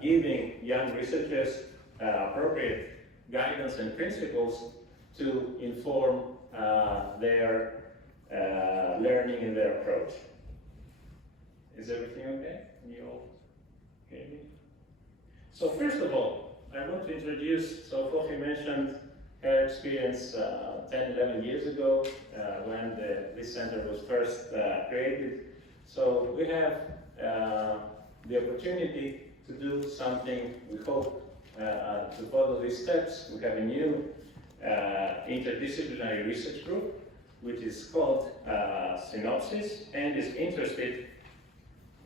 giving young researchers appropriate guidance and principles to inform their learning and their approach. Is everything okay? Can you all hear me? So first of all, I want to introduce, so Prof mentioned her experience 10, 11 years ago when this center was first created. So we have the opportunity to do something, we hope, to follow these steps. We have a new interdisciplinary research group, which is called SInnoPSis, and is interested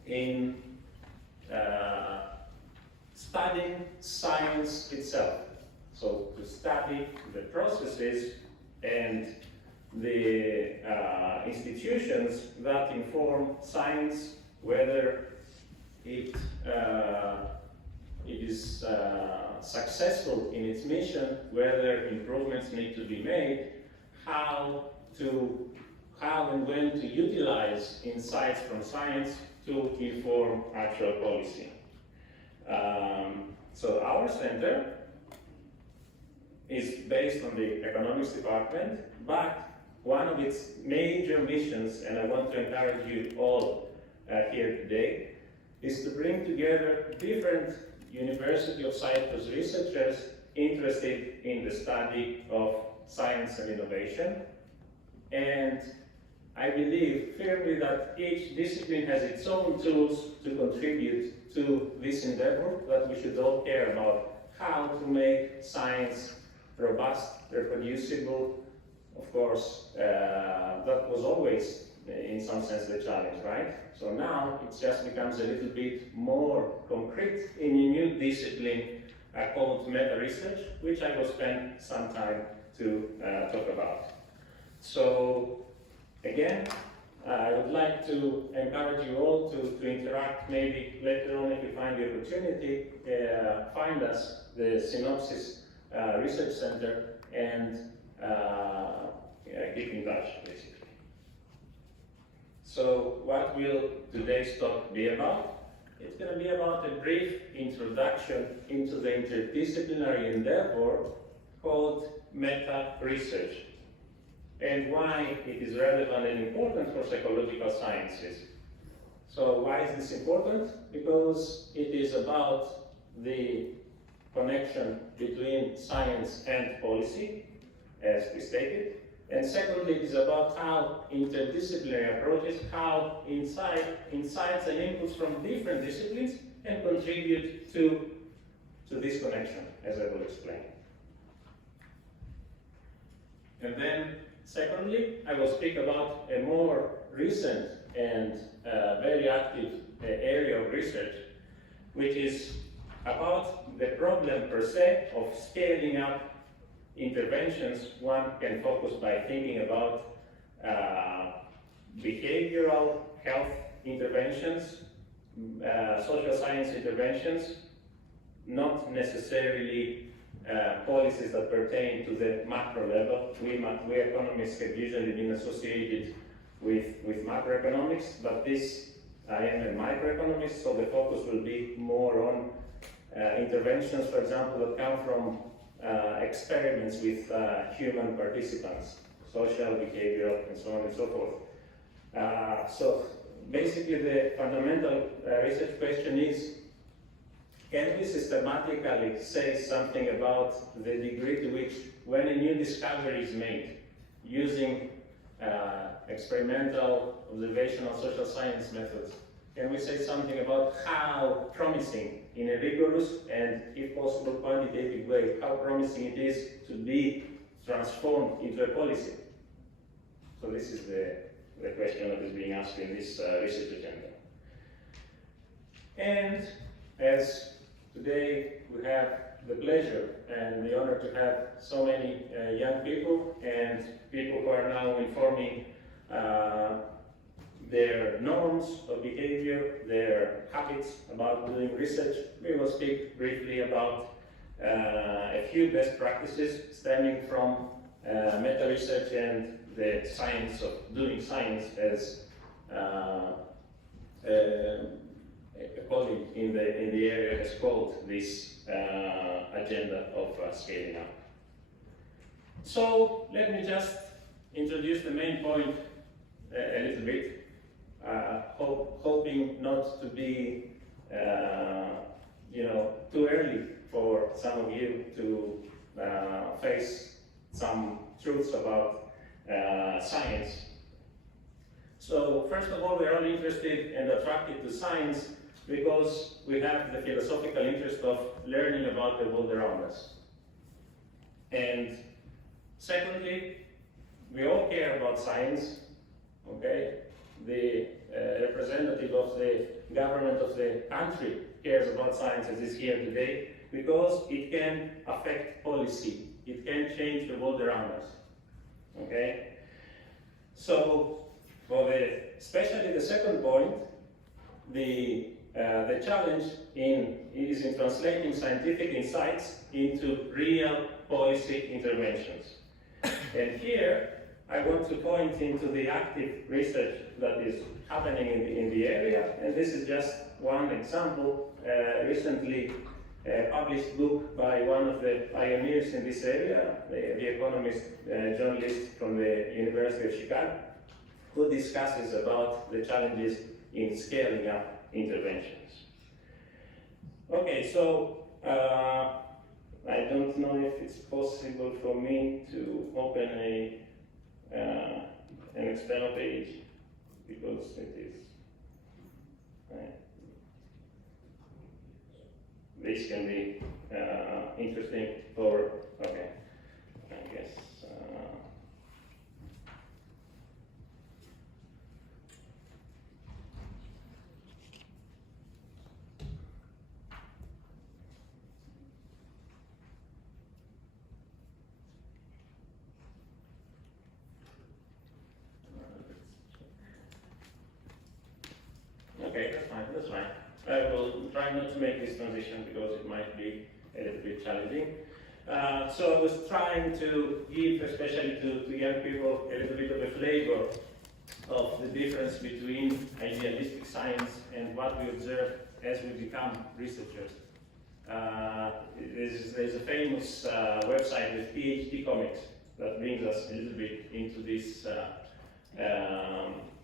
in studying science itself. So to study the processes and the institutions that inform science, whether it is successful in its mission, whether improvements need to be made, how and when to utilize insights from science to inform actual policy. So our center is based on the economics department, but one of its major missions, and I want to encourage you all here today, is to bring together different University of Cyprus researchers interested in the study of science and innovation. And I believe firmly that each discipline has its own tools to contribute to this endeavor, that we should all care about how to make science robust, reproducible. Of course, that was always, in some sense, the challenge, right? So now it just becomes a little bit more concrete in a new discipline called meta-research, which I will spend some time to talk about. So again, I would like to encourage you all to interact. Maybe later on, if you find the opportunity, find us, the SInnoPSis Research Center, and keep in touch, basically. So what will today's talk be about? It's going to be about a brief introduction into the interdisciplinary endeavor called meta-research, and why it is relevant and important for psychological sciences. So why is this important? Because it is about the connection between science and policy, as we stated. And secondly, it is about how interdisciplinary approaches, how insights and inputs from different disciplines can contribute to this connection, as I will explain. And then, secondly, I will speak about a more recent and very active area of research, which is about the problem per se of scaling up interventions. One can focus by thinking about behavioral health interventions, social science interventions, not necessarily policies that pertain to the macro level. We economists have usually been associated with macroeconomics, but I am a microeconomist, so the focus will be more on interventions, for example, that come from experiments with human participants, social, behavioral, and so on and so forth. So basically the fundamental research question is, can we systematically say something about the degree to which, when a new discovery is made using experimental, observational, social science methods, can we say something about how promising, in a rigorous and, if possible, quantitative way, how promising it is to be transformed into a policy? So this is the question that is being asked in this research agenda. And as today we have the pleasure and the honor to have so many young people and people who are now informing their norms of behavior, their habits about doing research, we will speak briefly about a few best practices stemming from meta-research and the science of doing science as a colleague in the area has called this agenda of scaling up. So let me just introduce the main point a little bit, hoping not to be too early for some of you to face some truths about science. So first of all, we're all interested and attracted to science because we have the philosophical interest of learning about the world around us. And secondly, we all care about science, okay? The representative of the government of the country cares about science as is here today because it can affect policy. It can change the world around us, okay? So, especially the second point, the challenge is in translating scientific insights into real policy interventions. And here, I want to point into the active research that is happening in the area, and this is just one example, recently published book by one of the pioneers in this area, the economist John List from the University of Chicago, who discusses about the challenges in scaling up interventions. Okay, so I don't know if it's possible for me to open an external page because it is. This can be interesting for, okay, I guess. Okay, that's fine. I will try not to make this transition because it might be a little bit challenging. So I was trying to give, especially to young people, a little bit of a flavor of the difference between idealistic science and what we observe as we become researchers. There's a famous website with PhD comics that brings us a little bit into this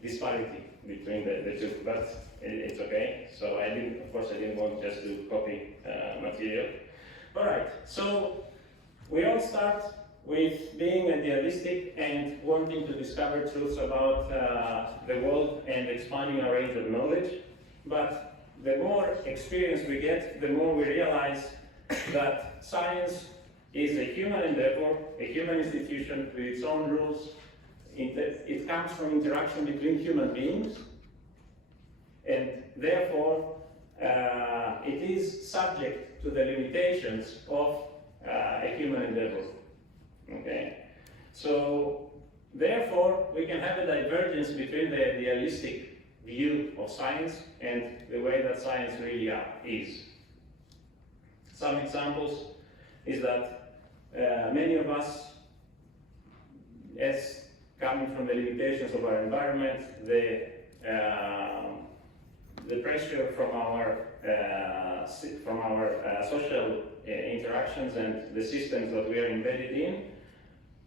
disparity between the two, but it's okay. So of course I didn't want just to copy material. All right, so we all start with being idealistic and wanting to discover truths about the world and expanding our range of knowledge. But the more experience we get, the more we realize that science is a human endeavor, a human institution with its own rules. It comes from interaction between human beings, and therefore it is subject to the limitations of a human endeavor. Okay, so therefore we can have a divergence between the idealistic view of science and the way that science really is. Some examples is that many of us, as coming from the limitations of our environment, the pressure from our social interactions and the systems that we are embedded in,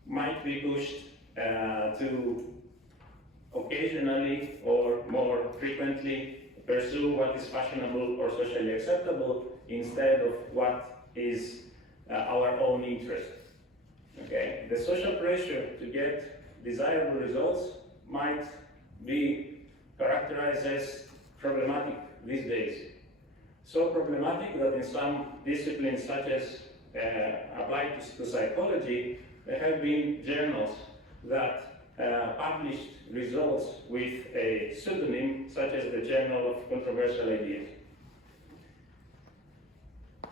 might be pushed to occasionally or more frequently pursue what is fashionable or socially acceptable instead of what is our own interest. Okay, the social pressure to get desirable results might be characterized as problematic these days. So problematic that in some disciplines, such as applied to psychology, there have been journals that published results with a pseudonym, such as the Journal of Controversial Ideas.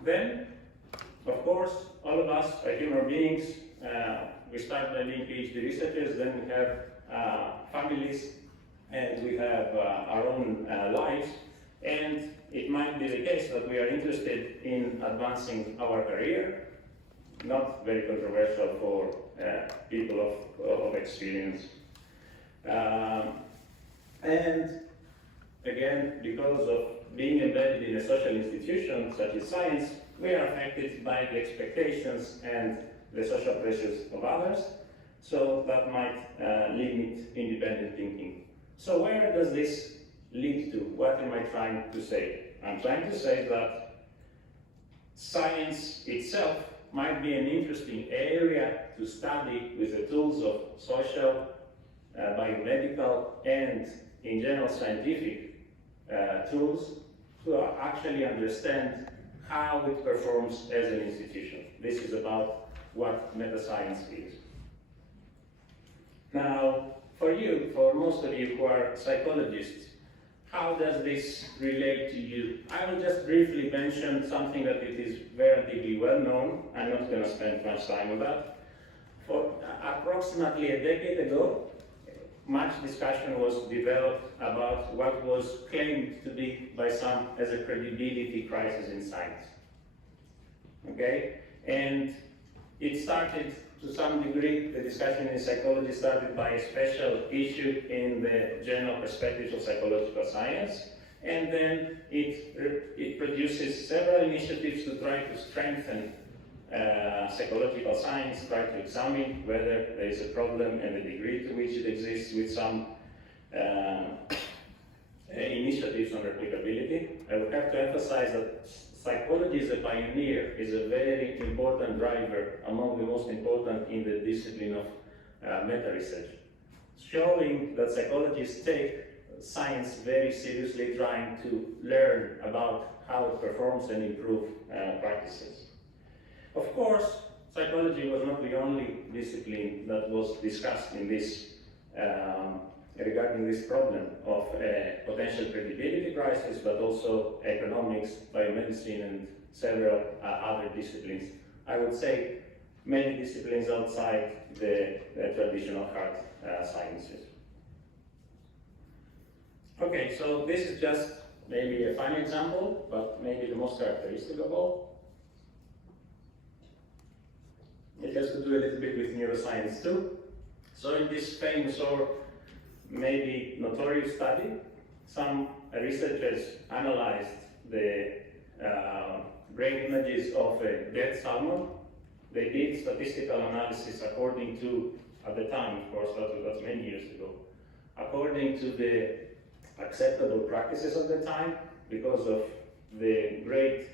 Then, of course, all of us are human beings. We start by being PhD researchers, then we have families, and we have our own lives, and it might be the case that we are interested in advancing our career, not very controversial for people of experience. And again, because of being embedded in a social institution such as science, we are affected by the expectations and the social pressures of others, so that might limit independent thinking. So where does this lead to? What am I trying to say? I'm trying to say that science itself might be an interesting area to study with the tools of social, biomedical, and in general scientific tools to actually understand how it performs as an institution. This is about what meta-science is. Now, for most of you who are psychologists, how does this relate to you? I will just briefly mention something that it is relatively well known. I'm not going to spend much time on that. For approximately a decade ago, much discussion was developed about what was claimed to be by some as a credibility crisis in science. Okay? And it started to some degree, the discussion in psychology started by a special issue in the Journal Perspectives of Psychological Science, and then it produces several initiatives to try to strengthen psychological science, try to examine whether there is a problem and the degree to which it exists, with some initiatives on replicability. I would have to emphasize that psychology is a pioneer, is a very important driver, among the most important in the discipline of meta-research, showing that psychologists take science very seriously, trying to learn about how it performs and improve practices. Of course, psychology was not the only discipline that was discussed in this regarding this problem of potential credibility crisis, but also economics, biomedicine, and several other disciplines. I would say many disciplines outside the traditional hard sciences. Okay, so this is just maybe a funny example, but maybe the most characteristic of all. It has to do a little bit with neuroscience too. So in this famous or maybe notorious study, some researchers analyzed the brain images of a dead salmon. They did statistical analysis according to, at the time, of course, that's many years ago, according to the acceptable practices of the time, because of the great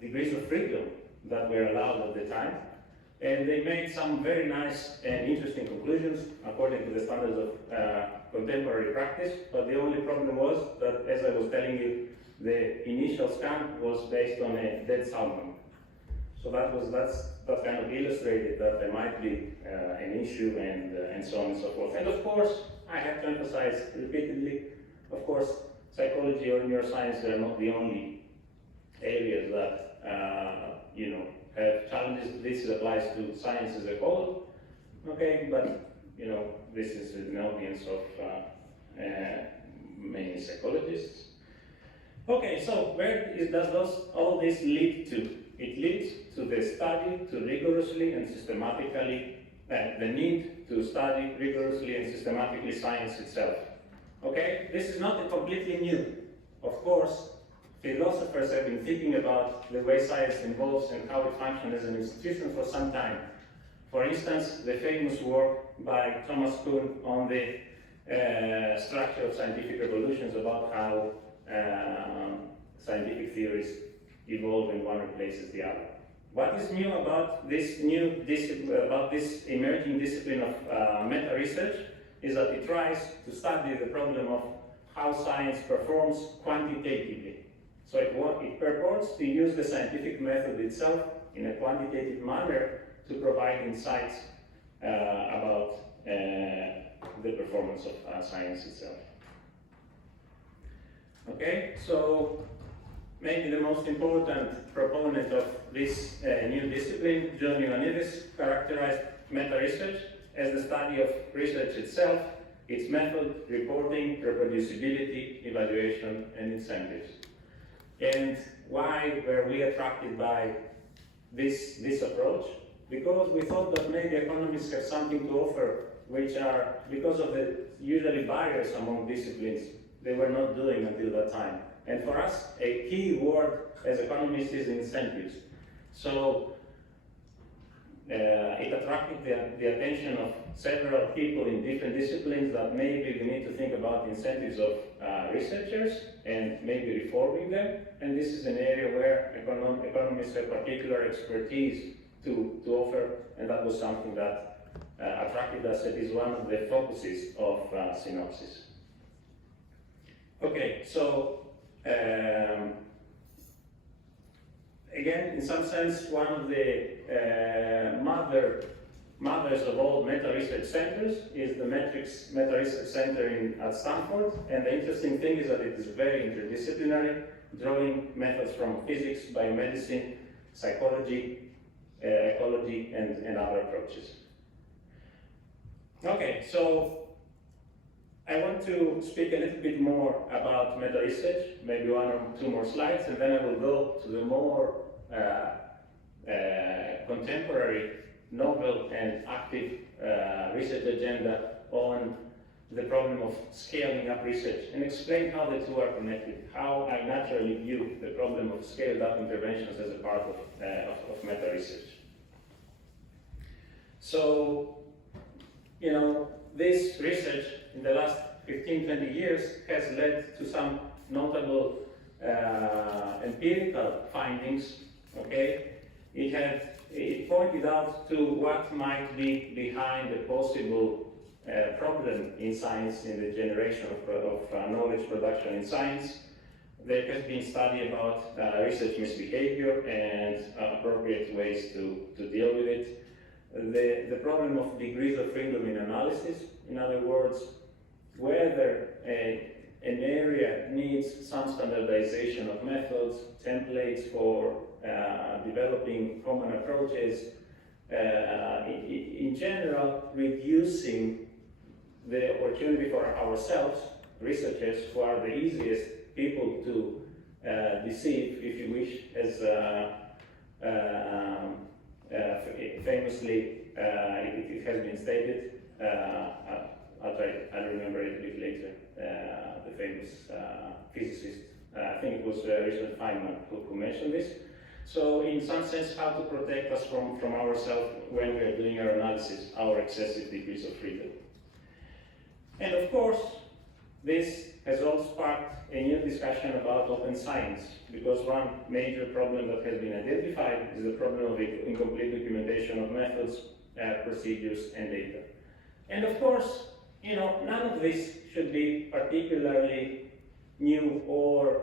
degrees of freedom that were allowed at the time. And they made some very nice and interesting conclusions according to the standards of contemporary practice, but the only problem was that, as I was telling you, the initial scan was based on a dead salmon. So that kind of illustrated that there might be an issue and so on and so forth. And of course, I have to emphasize repeatedly, of course, psychology or neuroscience are not the only areas that have challenges. This applies to science as a whole, okay, but this is an audience of many psychologists. Okay, so where does all this lead to? It leads to the study to rigorously and systematically, the need to study rigorously and systematically science itself. Okay, this is not completely new. Of course, philosophers have been thinking about the way science evolves and how it functions as an institution for some time. For instance, the famous work by Thomas Kuhn on the structure of scientific revolutions, about how scientific theories evolve and one replaces the other. What is new about this emerging discipline of meta-research is that it tries to study the problem of how science performs quantitatively. So it purports to use the scientific method itself in a quantitative manner to provide insights about the performance of science itself. Okay, so maybe the most important proponent of this new discipline, John Maniadis, characterized meta-research as the study of research itself, its method, reporting, reproducibility, evaluation, and incentives. And why were we attracted by this approach? Because we thought that maybe economists have something to offer, which are, because of the usually barriers among disciplines, they were not doing until that time. And for us, a key word as economists is incentives. So it attracted the attention of several people in different disciplines that maybe we need to think about incentives of researchers and maybe reforming them. And this is an area where economists have particular expertise to offer, and that was something that attracted us. It is one of the focuses of SInnoPSis. Okay, so again, in some sense, one of the mothers of all meta-research centers is the Meta-Research Center at Stanford. And the interesting thing is that it is very interdisciplinary, drawing methods from physics, biomedicine, psychology, ecology, and other approaches. Okay, so I want to speak a little bit more about meta-research, maybe one or two more slides, and then I will go to the more contemporary, novel, and active research agenda on the problem of scaling up research and explain how the two are connected, how I naturally view the problem of scaled up interventions as a part of meta-research. So, you know, this research in the last 15-20 years has led to some notable empirical findings. Okay, it pointed out to what might be behind the possible problem in science, in the generation of knowledge production in science. There has been study about research misbehavior and appropriate ways to deal with it. The problem of degrees of freedom in analysis, in other words, whether an area needs some standardization of methods, templates for developing common approaches, in general, reducing the opportunity for ourselves, researchers, who are the easiest people to deceive, if you wish, as famously it has been stated. I'll remember it a bit later. The famous physicist, I think it was Richard Feynman who mentioned this. So in some sense, how to protect us from ourselves when we are doing our analysis, our excessive degrees of freedom. And of course, this has also sparked a new discussion about open science, because one major problem that has been identified is the problem of incomplete documentation of methods, procedures, and data. And of course, you know, none of this should be particularly new or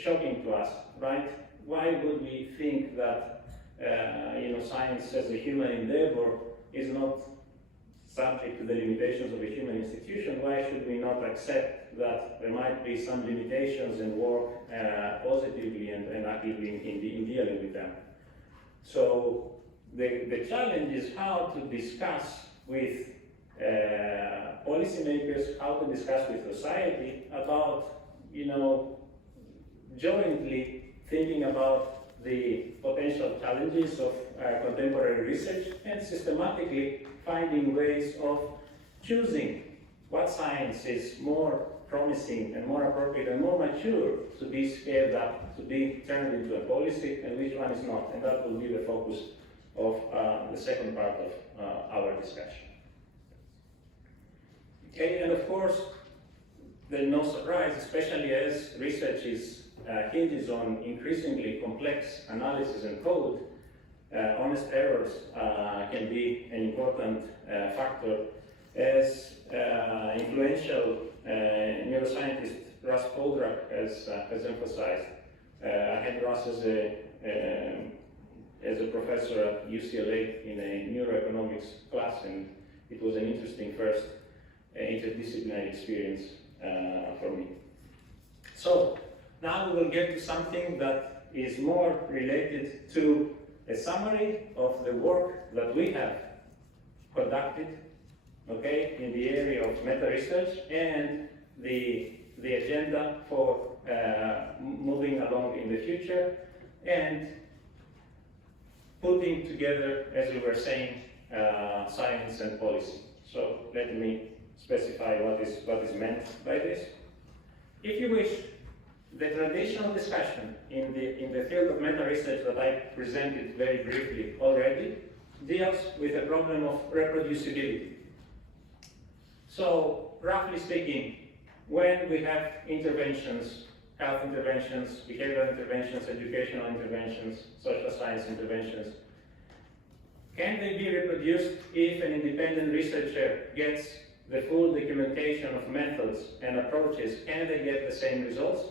shocking to us, right? Why would we think that you know, science as a human endeavor is not subject to the limitations of a human institution? Why should we not accept that there might be some limitations and work positively and actively in dealing with them? So the challenge is how to discuss with policymakers, how to discuss with society about, you know, jointly thinking about the potential challenges of contemporary research and systematically finding ways of choosing what science is more promising and more appropriate and more mature to be scaled up, to be turned into a policy, and which one is not. And that will be the focus of the second part of our discussion. Okay, and of course, there's no surprise, especially as research hinges on increasingly complex analysis and code. Honest errors can be an important factor, as influential neuroscientist Russ Poldrack has emphasized. I had Russ as a professor at UCLA in a neuroeconomics class, and it was an interesting first interdisciplinary experience for me. So now we will get to something that is more related to a summary of the work that we have conducted, okay, in the area of meta-research and the agenda for moving along in the future and putting together, as we were saying, science and policy. So let me specify what is meant by this. if you wish, the traditional discussion in the field of meta research that I presented very briefly already deals with the problem of reproducibility. So, roughly speaking, when we have interventions, health interventions, behavioral interventions, educational interventions, social science interventions, can they be reproduced if an independent researcher gets the full documentation of methods and approaches? Can they get the same results?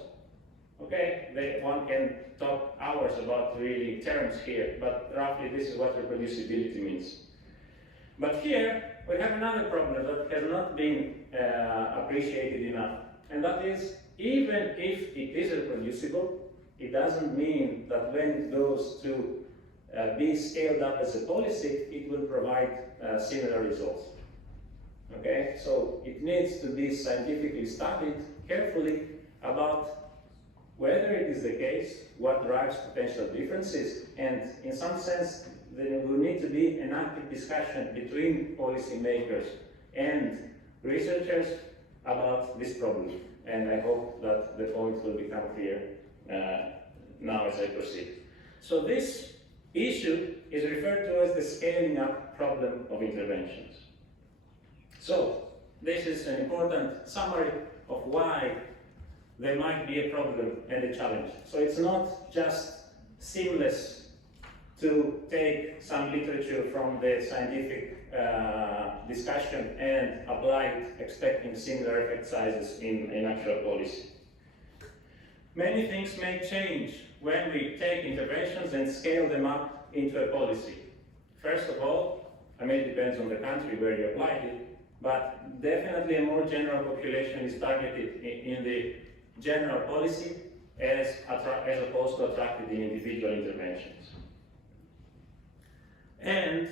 Okay, one can talk hours about really terms here, but roughly this is what reproducibility means. But here, we have another problem that has not been appreciated enough, and that is, even if it is reproducible, it doesn't mean that when it goes to be scaled up as a policy, it will provide similar results. Okay, so it needs to be scientifically studied carefully about whether it is the case, what drives potential differences, and in some sense, there will need to be an active discussion between policymakers and researchers about this problem. And I hope that the point will become clear now as I proceed. So this issue is referred to as the scaling up problem of interventions. So this is an important summary of why there might be a problem and a challenge. So it's not just seamless to take some literature from the scientific discussion and apply it expecting similar effect sizes in actual policy. Many things may change when we take interventions and scale them up into a policy. First of all, I mean, it depends on the country where you applied it, but definitely a more general population is targeted in the general policy as opposed to attracted in individual interventions. And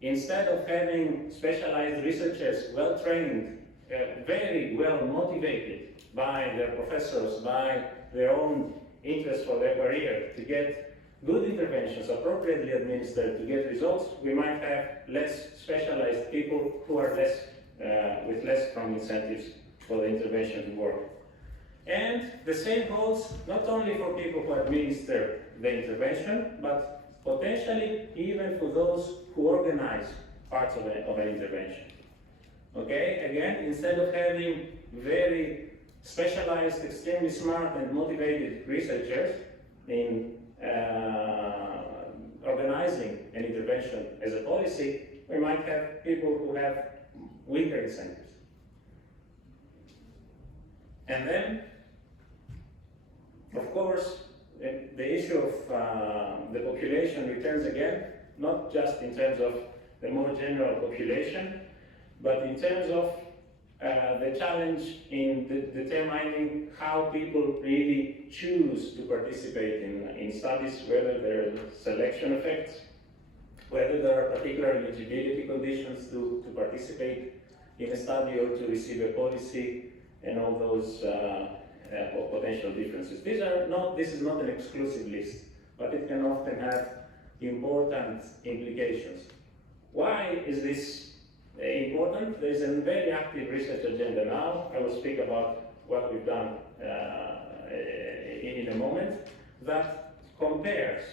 instead of having specialized researchers, well-trained, very well motivated by their professors, by their own interest for their career to get good interventions appropriately administered to get results, we might have less specialized people who are with less strong incentives for the intervention to work. And the same holds not only for people who administer the intervention, but potentially even for those who organize parts of an intervention. Okay, again, instead of having very specialized, extremely smart and motivated researchers in organizing an intervention as a policy, we might have people who have weaker incentives. And then, of course, the issue of the population returns again, not just in terms of the more general population, but in terms of the challenge in determining how people really choose to participate in studies, whether there are selection effects, whether there are particular eligibility conditions to participate in a study or to receive a policy, and all those potential differences. This is not an exclusive list, but it can often have important implications. Why is this important? There is a very active research agenda now. I will speak about what we've done in a moment, that compares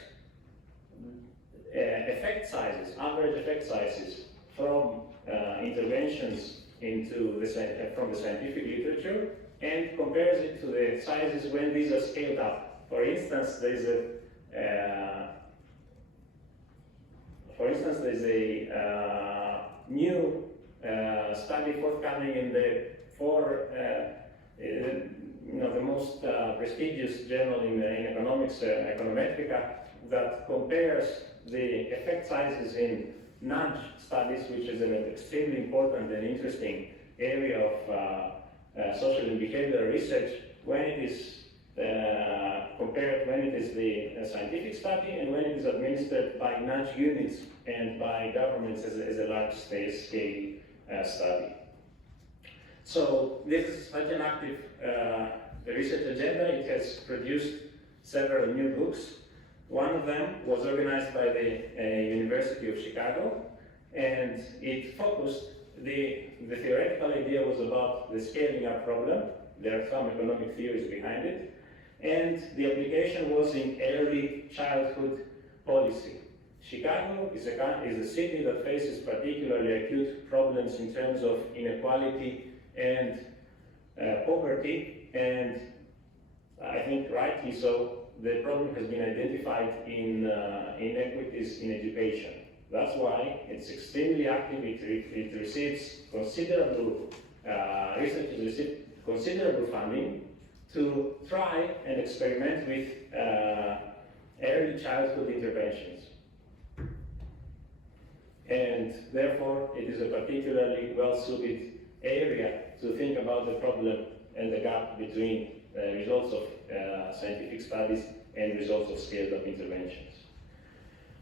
effect sizes, average effect sizes from interventions from the scientific literature, and compares it to the sizes when these are scaled up. For instance, there's a new study forthcoming in the most prestigious journal in economics, Econometrica, that compares the effect sizes in nudge studies, which is an extremely important and interesting area of social and behavioral research, when it is compared, when it is the scientific study and when it is administered by nudge units and by governments as a large-scale study. So this is such an active research agenda. It has produced several new books. One of them was organized by the University of Chicago, and it focused, the theoretical idea was about the scaling up problem, There are some economic theories behind it. And the application was in early childhood policy. Chicago is a city that faces particularly acute problems in terms of inequality and poverty, and I think rightly so, the problem has been identified in inequities in education. That's why it's extremely active. It receives considerable, research receives considerable funding to try and experiment with early childhood interventions. And therefore, it is a particularly well-suited area to think about the problem and the gap between results of scientific studies and results of scaled-up interventions.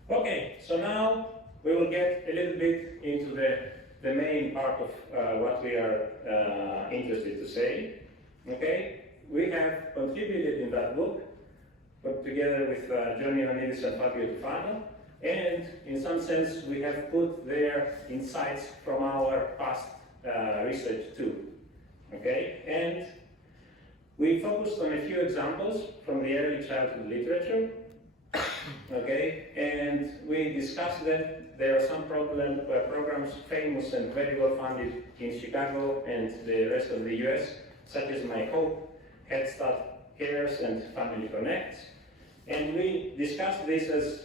Okay, so now we will get a little bit into the main part of what we are interested to say. Okay, we have contributed in that book, put together with Maniadis and Fabio Tufano, and in some sense we have put their insights from our past research too. Okay, and we focused on a few examples from the early childhood literature. Okay, and we discussed that there are some programs famous and very well funded in Chicago and the rest of the US, such as My Hope, Head Start Cares, and Family Connects. And we discussed this as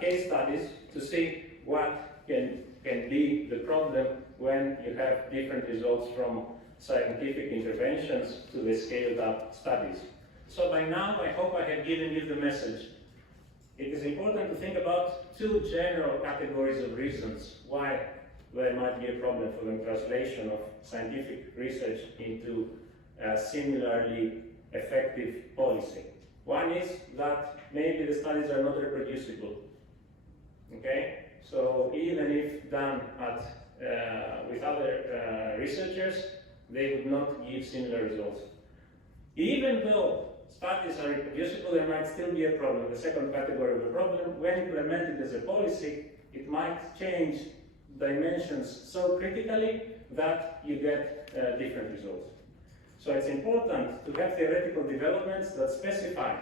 case studies to see what can be the problem when you have different results from scientific interventions to the scaled up studies. So by now, I hope I have given you the message. It is important to think about two general categories of reasons why there might be a problem for the translation of scientific research into similarly effective policy. One is that maybe the studies are not reproducible. Okay, so even if done with other researchers, they would not give similar results. Even though studies are reproducible, there might still be a problem. The second category of the problem, when implemented as a policy, it might change dimensions so critically that you get different results. So it's important to have theoretical developments that specify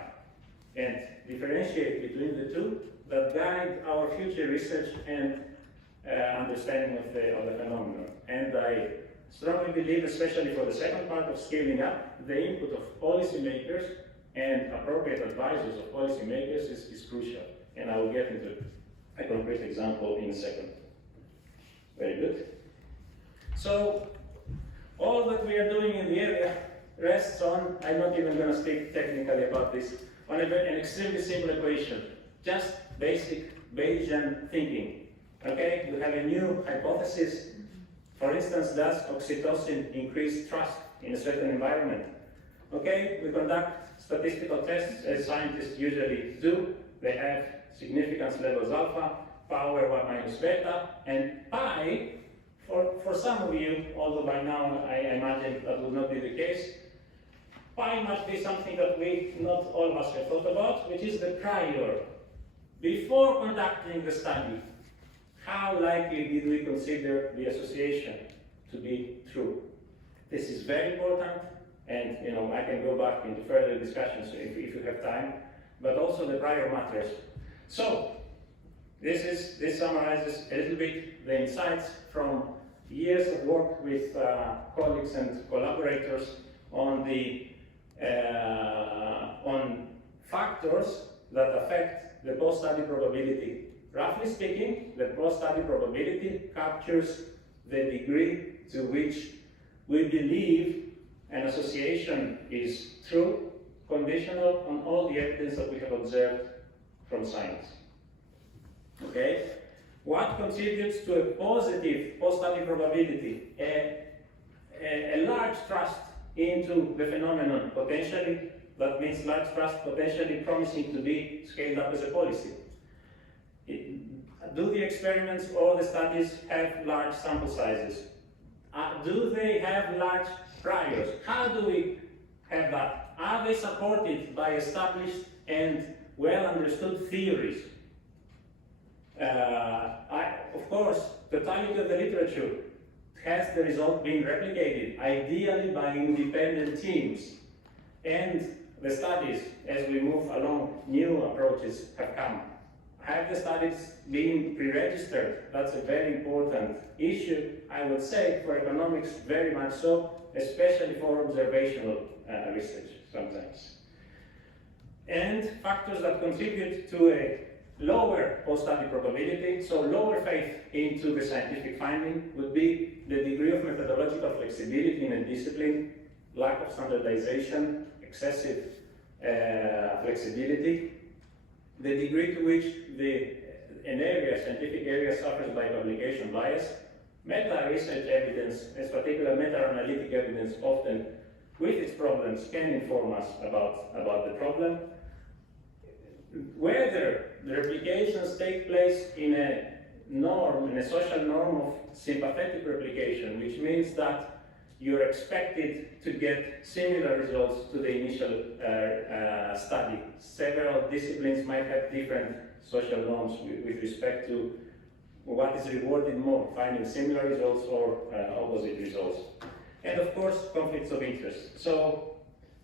and differentiate between the two, that guide our future research and understanding of the phenomenon. And I strongly believe, especially for the second part of scaling up, the input of policymakers and appropriate advisors of policymakers is crucial. And I will get into a concrete example in a second. Very good. So, all that we are doing in the area rests on, I'm not even going to speak technically about this, on an extremely simple equation. Just basic Bayesian thinking. Okay, we have a new hypothesis. For instance, does oxytocin increase trust in a certain environment? Okay, we conduct statistical tests as scientists usually do. They have significance levels alpha, power 1 minus beta, and pi. For some of you, although by now I imagine that would not be the case, pi must be something that not all of us have thought about, which is the prior. Before conducting the study, how likely did we consider the association to be true? This is very important, and I can go back into further discussions if you have time, but also the prior matters. So, this summarizes a little bit the insights from years of work with colleagues and collaborators on factors that affect the post-study probability. Roughly speaking, the post-study probability captures the degree to which we believe an association is true, conditional on all the evidence that we have observed from science. Okay? What contributes to a positive post-study probability? A large trust into the phenomenon, potentially, that means large trust potentially promising to be scaled up as a policy. Do the experiments or the studies have large sample sizes? Do they have large priors? How do we have that? Are they supported by established and well understood theories? Of course, totality of the literature has the result been replicated, ideally by independent teams. And the studies, as we move along, new approaches have come. Have the studies been pre-registered? That's a very important issue, I would say, for economics, very much so, especially for observational research sometimes. And factors that contribute to a lower post-study probability, so lower faith into the scientific finding, would be the degree of methodological flexibility in a discipline, lack of standardization, excessive flexibility, the degree to which an scientific area suffers by publication bias, meta-research evidence, as particular meta-analytic evidence, often with its problems, can inform us about the problem. Whether the replications take place in a social norm of sympathetic replication, which means that you're expected to get similar results to the initial study. Several disciplines might have different social norms with respect to what is rewarded more, finding similar results or opposite results. And of course, conflicts of interest. So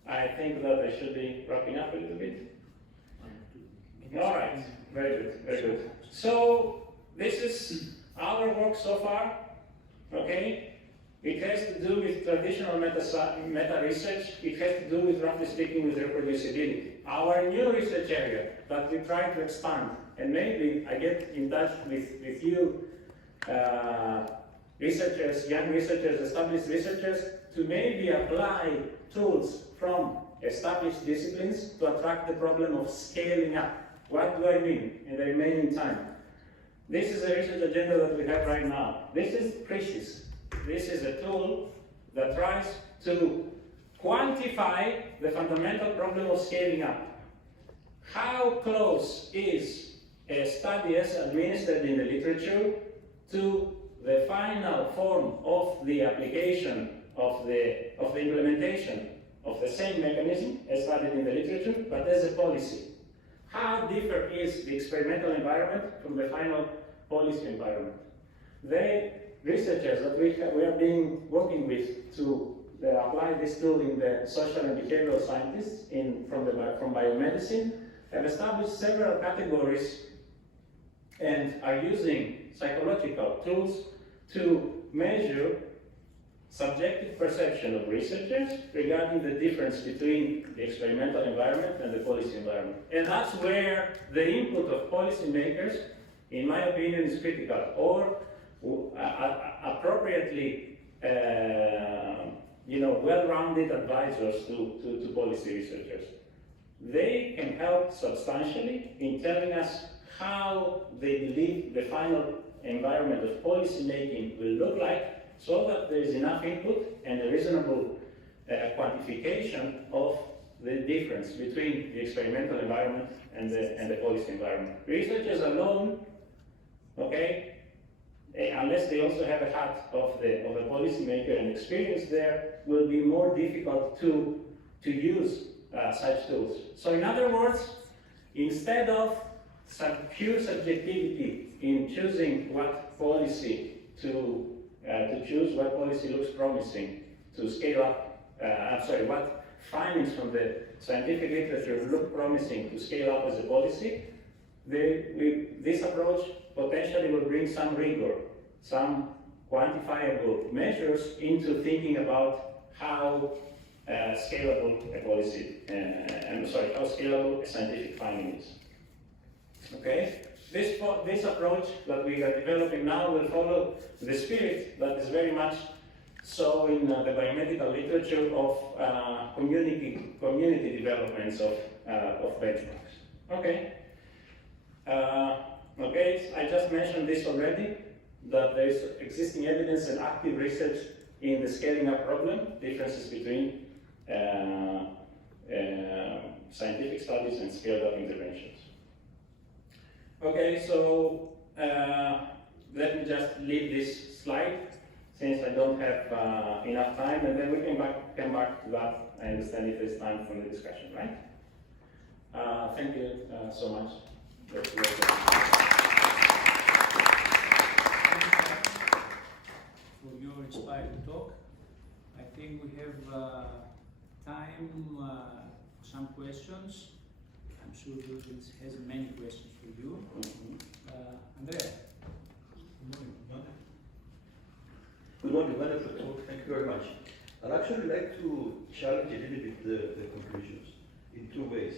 I think that I should be wrapping up a little bit. All right, very good, very good. So this is our work so far, okay? It has to do with traditional meta-research. It has to do with, roughly speaking, with reproducibility. Our new research area that we try to expand, and maybe I get in touch with you researchers, young researchers, established researchers, to maybe apply tools from established disciplines to attract the problem of scaling up. What do I mean in the remaining time? This is a research agenda that we have right now. This is SInnoPSis. This is a tool that tries to quantify the fundamental problem of scaling up. How close is a study as administered in the literature to the final form of the application of the implementation of the same mechanism as studied in the literature, but as a policy? How different is the experimental environment from the final policy environment? The researchers that we have been working with to apply this tool in the social and behavioral scientists from biomedicine have established several categories and are using psychological tools to measure subjective perception of researchers regarding the difference between the experimental environment and the policy environment. And that's where the input of policymakers, in my opinion, is critical, or appropriately, well-rounded advisors to policy researchers. They can help substantially in telling us how they believe the final environment of policy making will look like, so that there is enough input and a reasonable quantification of the difference between the experimental environment and the policy environment. Researchers alone, okay, unless they also have a hat of a policymaker and experience there, will be more difficult to use such tools. So in other words, instead of pure subjectivity in choosing what policy to choose, what policy looks promising to scale up, what findings from the scientific literature look promising to scale up as a policy, this approach potentially will bring some rigor, some quantifiable measures into thinking about how scalable a policy, how scalable a scientific finding is. Okay? This approach that we are developing now will follow the spirit that is very much so in the biomedical literature of community developments of benchmarks. Okay. I just mentioned this already, that there is existing evidence and active research in the scaling up problem, differences between scientific studies and scaled up interventions. Okay, so let me just leave this slide since I don't have enough time, and then we can come back to that. I understand if there's time for the discussion, right? Thank you so much. For your think we have time for some questions. I'm sure the audience has many questions for you. Andrea. Good morning, wonderful talk. Thank you very much. I'd actually like to challenge a little bit the conclusions in two ways.